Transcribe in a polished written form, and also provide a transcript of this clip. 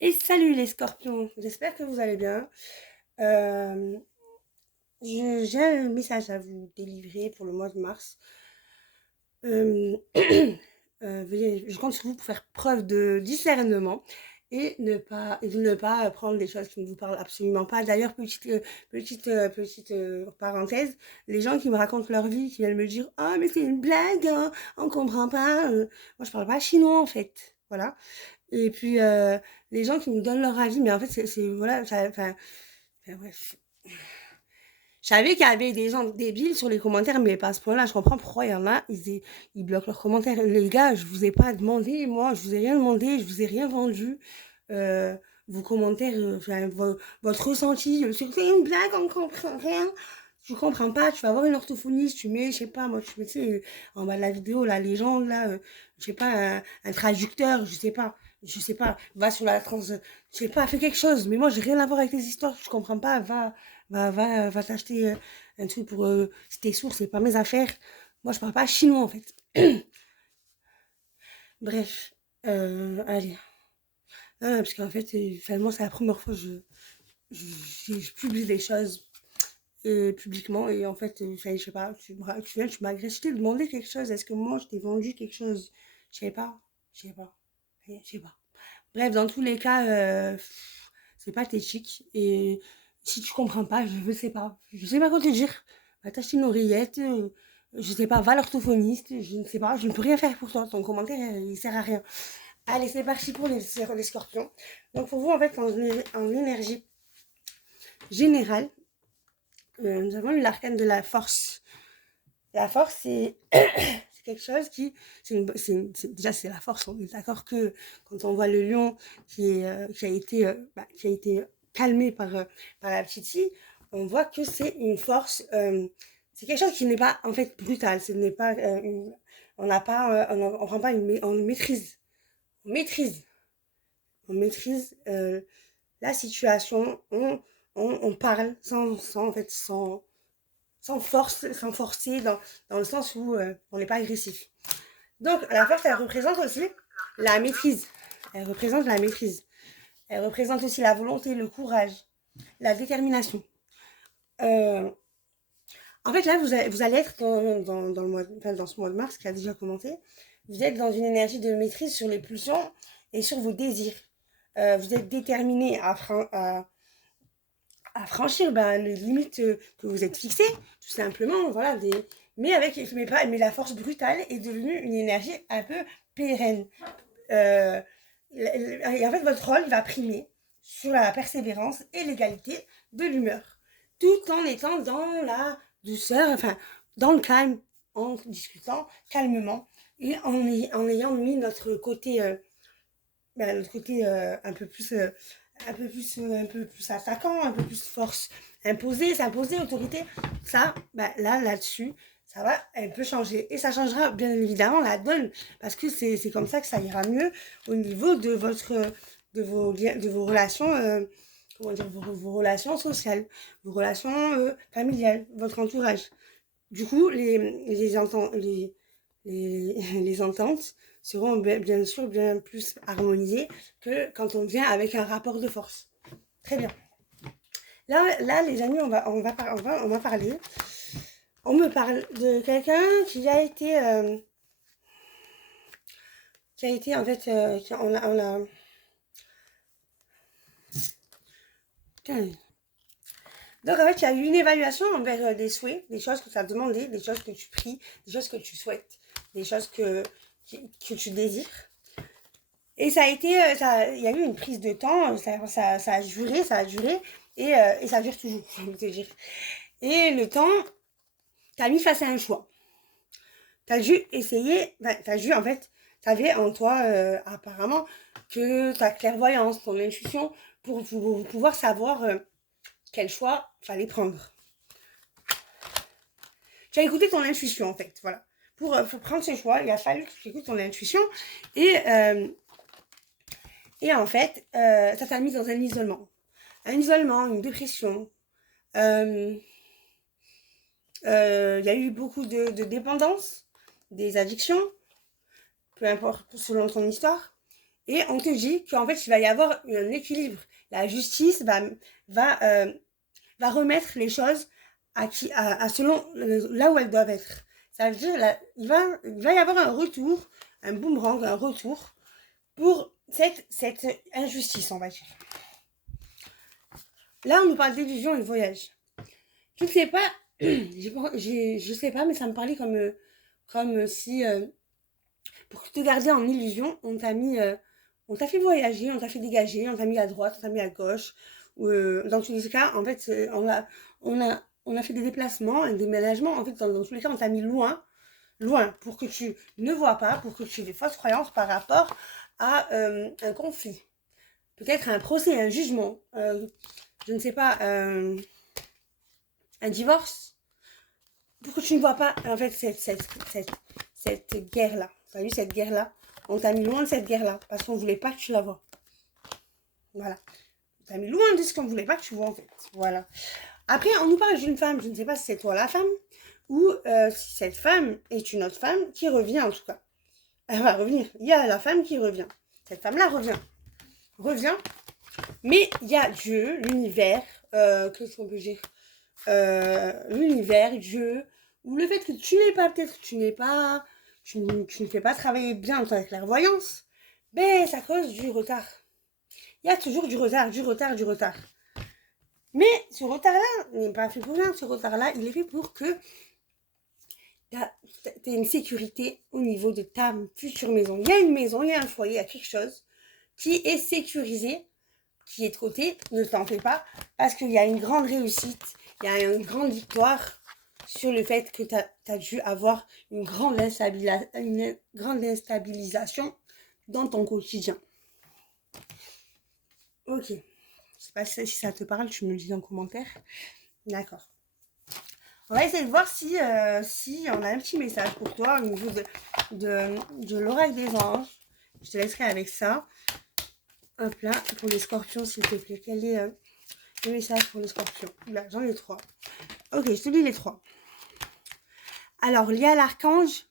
Et salut les scorpions, j'espère que vous allez bien. Euh, j'ai un message à vous délivrer pour le mois de mars. Euh, je compte sur vous pour faire preuve de discernement et de ne pas prendre des choses qui ne vous parlent absolument pas. D'ailleurs, petite parenthèse, les gens qui me racontent leur vie, qui viennent me dire «Ah, mais c'est une blague, hein, on comprend pas». Moi, je parle pas chinois en fait. Voilà. Et puis, les gens qui me donnent leur avis, mais en fait, voilà, enfin, bref. Je savais qu'il y avait des gens débiles sur les commentaires, mais pas à ce point-là. Je comprends pourquoi il y en a, ils bloquent leurs commentaires. Les gars, je vous ai pas demandé, moi, je vous ai rien demandé, je vous ai rien vendu. Euh, vos commentaires, votre ressenti, c'est une blague, on comprend rien. Tu comprends pas, tu vas voir une orthophoniste, tu mets, je sais pas, moi, tu mets, tu sais, en bas de la vidéo, là, les gens, là, je sais pas, un traducteur, je sais pas, va sur la trans, je sais pas, fais quelque chose. Mais moi, j'ai rien à voir avec les histoires, je comprends pas, va t'acheter un truc pour, si t'es sourd, c'est pas mes affaires. Moi, je parle pas chinois, en fait. Bref, allez. Non, parce qu'en fait, finalement, c'est la première fois que je publie des choses publiquement et en fait, je sais pas, tu m'agresses, je t'ai demandé quelque chose, est-ce que moi je t'ai vendu quelque chose? Je sais pas, je sais pas, je sais pas. Bref, dans tous les cas, c'est pas éthique et si tu comprends pas, je sais pas quoi te dire. Va t'acheter une oreillette, je sais pas, va à l'orthophoniste, je ne sais pas, je ne peux rien faire pour toi, ton commentaire, il sert à rien. Allez, c'est parti pour les scorpions. Donc pour vous, en fait, en énergie générale, nous avons eu l'arcane de la force. La force, c'est quelque chose qui, déjà c'est la force. On est d'accord que quand on voit le lion qui a été calmé par la petite fille, on voit que c'est une force. C'est quelque chose qui n'est pas en fait brutal. Ce n'est pas on n'a pas, on prend pas on maîtrise, on maîtrise, on maîtrise la situation. On parle sans en fait sans force, sans forcer, dans le sens où on n'est pas agressif. Donc, la force, elle représente aussi la maîtrise. Elle représente la maîtrise. Elle représente aussi la volonté, le courage, la détermination. Euh, en fait, là, vous allez être dans le mois, enfin, dans ce mois de mars qui a déjà commencé. Vous êtes dans une énergie de maîtrise sur les pulsions et sur vos désirs. Vous êtes déterminé à franchir les limites que vous êtes fixées, tout simplement, voilà, mais la force brutale est devenue une énergie un peu pérenne. Euh, et en fait, votre rôle va primer sur la persévérance et l'égalité de l'humeur, tout en étant dans la douceur, enfin, dans le calme, en discutant calmement et en ayant mis notre côté un peu plus attaquant, un peu plus force, s'imposer, autorité. Ça, là-dessus, ça va un peu changer. Et ça changera bien évidemment la donne, parce que c'est comme ça que ça ira mieux au niveau de vos relations, comment dire, vos relations sociales, vos relations familiales, votre entourage. Du coup, les ententes seront bien sûr bien plus harmonisées que quand on vient avec un rapport de force. Très bien. Là les amis, on va parler. On me parle de quelqu'un qui a été en fait, on a, donc en fait, il y a eu une évaluation envers des souhaits, des choses que tu as demandé, des choses que tu pries, des choses que tu souhaites, des choses que tu désires. Et ça a été, il y a eu une prise de temps, ça a duré, et ça dure toujours, j'ai envie de te dire. Et le temps t'a mis face à un choix. T'as dû essayer, t'as dû en fait, t'avais en toi apparemment que ta clairvoyance, ton intuition, pour pouvoir savoir quel choix fallait prendre. Tu as écouté ton intuition en fait, voilà. Pour prendre ce choix, il a fallu que tu écoutes ton intuition et, euh, et en fait, ça t'a mis dans un isolement. Un isolement, une dépression. Euh, Il y a eu beaucoup de dépendance, des addictions, peu importe selon ton histoire. Et on te dit qu'en fait, il va y avoir un équilibre. La justice va remettre les choses à selon là où elles doivent être. Ça veut dire, là, il va y avoir un retour, un boomerang, un retour pour cette injustice, on va dire. Là, on nous parle d'illusion et de voyage. Je ne sais pas, je sais pas, mais ça me parlait comme si, pour te garder en illusion, on t'a fait voyager, on t'a fait dégager, on t'a mis à droite, on t'a mis à gauche. Dans tous les cas, en fait, on a fait des déplacements, un déménagement. En fait, dans tous les cas, on t'a mis loin, loin, pour que tu ne vois pas, pour que tu aies des fausses croyances par rapport à un conflit. Peut-être un procès, un jugement, je ne sais pas, un divorce, pour que tu ne vois pas, en fait, cette guerre-là. Tu as vu cette guerre-là? On t'a mis loin de cette guerre-là, parce qu'on voulait pas que tu la vois. Voilà. On t'a mis loin de ce qu'on voulait pas que tu vois, en fait. Voilà. Après, on nous parle d'une femme, je ne sais pas si c'est toi la femme, ou si cette femme est une autre femme qui revient, en tout cas. Elle va revenir. Il y a la femme qui revient. Cette femme-là revient. Revient. Mais il y a Dieu, l'univers, qu'est-ce qu'on peut dire, l'univers, Dieu, ou le fait que tu n'es pas, peut-être tu ne fais pas travailler bien ta clairvoyance, ben c'est à cause du retard. Il y a toujours du retard, du retard, du retard. Mais ce retard-là n'est pas fait pour rien. Ce retard-là, il est fait pour que tu aies une sécurité au niveau de ta future maison. Il y a une maison, il y a un foyer, il y a quelque chose qui est sécurisé, qui est de côté, ne t'en fais pas, parce qu'il y a une grande réussite, il y a une grande victoire sur le fait que tu as dû avoir une grande instabilisation dans ton quotidien. Ok. Je sais pas si ça te parle, tu me le dis en commentaire. D'accord. On va essayer de voir si on a un petit message pour toi au niveau de l'oracle des anges. Je te laisserai avec ça. Hop là, pour les scorpions, s'il te plaît. Quel est le message pour les scorpions? Là, j'en ai 3. Ok, je te lis les 3. Alors, lié à l'archange